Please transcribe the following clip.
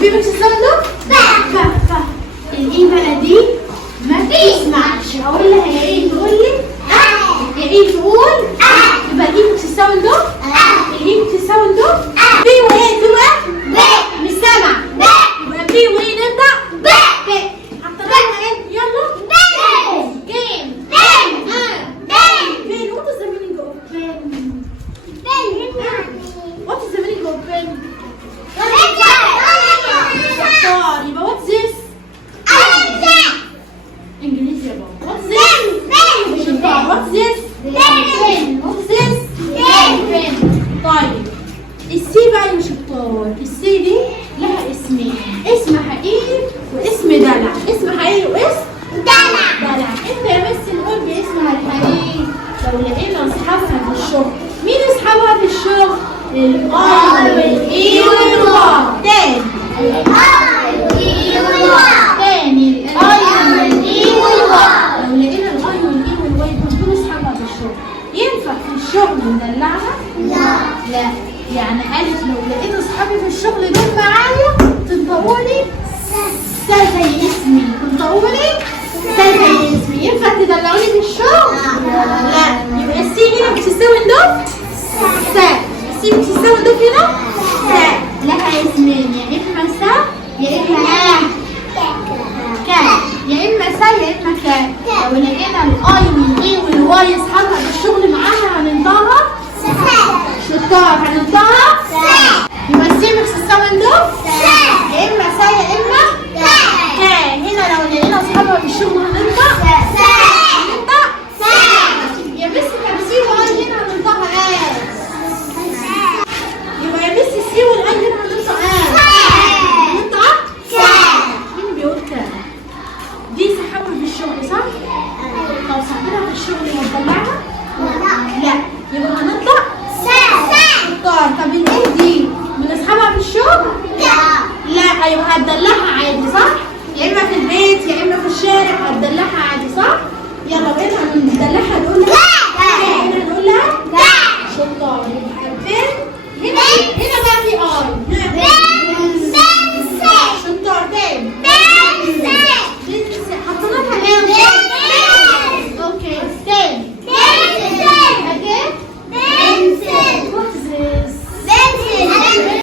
البي مش الصندوق؟ ف الايه بقى دي ما بتسمعش. اقول لها يا ايه تقول لي يا ايه تقول يبقى الايه مش الصندوق؟ الايه مش الصندوق؟ بي وايه تقول مش سامع. يبقى بي وايه ننطق ب. حط لها ايه يلا جيم pen. What is the meaning of pen? What is the meaning of pen? شطار. يبقى what's this؟ انجليزي يا بابا. what's this؟ شطار. what's this؟ what's this؟ pen. طيب السي بقى يا شطار. السي دي لها اسمين، اسم حقيقي واسم دلع. اسم حقيقي واسم دلع. انت يا مس نقول باسمها الحقيقي لو لقينا اصحابها في الشغل. مين اصحابها في الشغل؟ الاي والاي والواو. تاني الاي والاي والواو. لو لقينا الاي والاي والواو دول اصحابها في الشغل ينفع في الشغل ندلعها؟ لا. يعني قالت لو لقيت اصحابي في الشغل دول معايا تنطقوا لي سا زي اسمي. تنطقوا لي سا زي اسمي. ينفع تدلعوني في الشغل؟ لا. يبقى السي هنا بتساوي ندوب سا. السي بتساوي ندوب هنا سا. لها اسمين، يا اما سا يا اما كا. يا اما سا يا اما كا. لو لقينا الاي والاي والواي اصحابها في الشغل معاها هننطقها شطار. هننطقها يبقى السي بتساوي ندوب يا اما سا يا اما كا. هنا لو لقينا اصحابها في الشغل هننطق يا مس. السي والاي هنا هننطقها يبقى يا مس السي والاي هنا هننطق هننطق مين بيقول كده؟ دي صاحبها في الشغل صح؟ طب صاحبتها في الشغل هتدلعها؟ لا. يبقى هنطلع شطار. طب الايه دي من اصحابها في الشغل؟ لا. ايوه هتدلعها عادي صح؟ يا اما في البيت يا اما في الشارع هتدلعها عادي صح؟ يلا بينا هندلعها نقول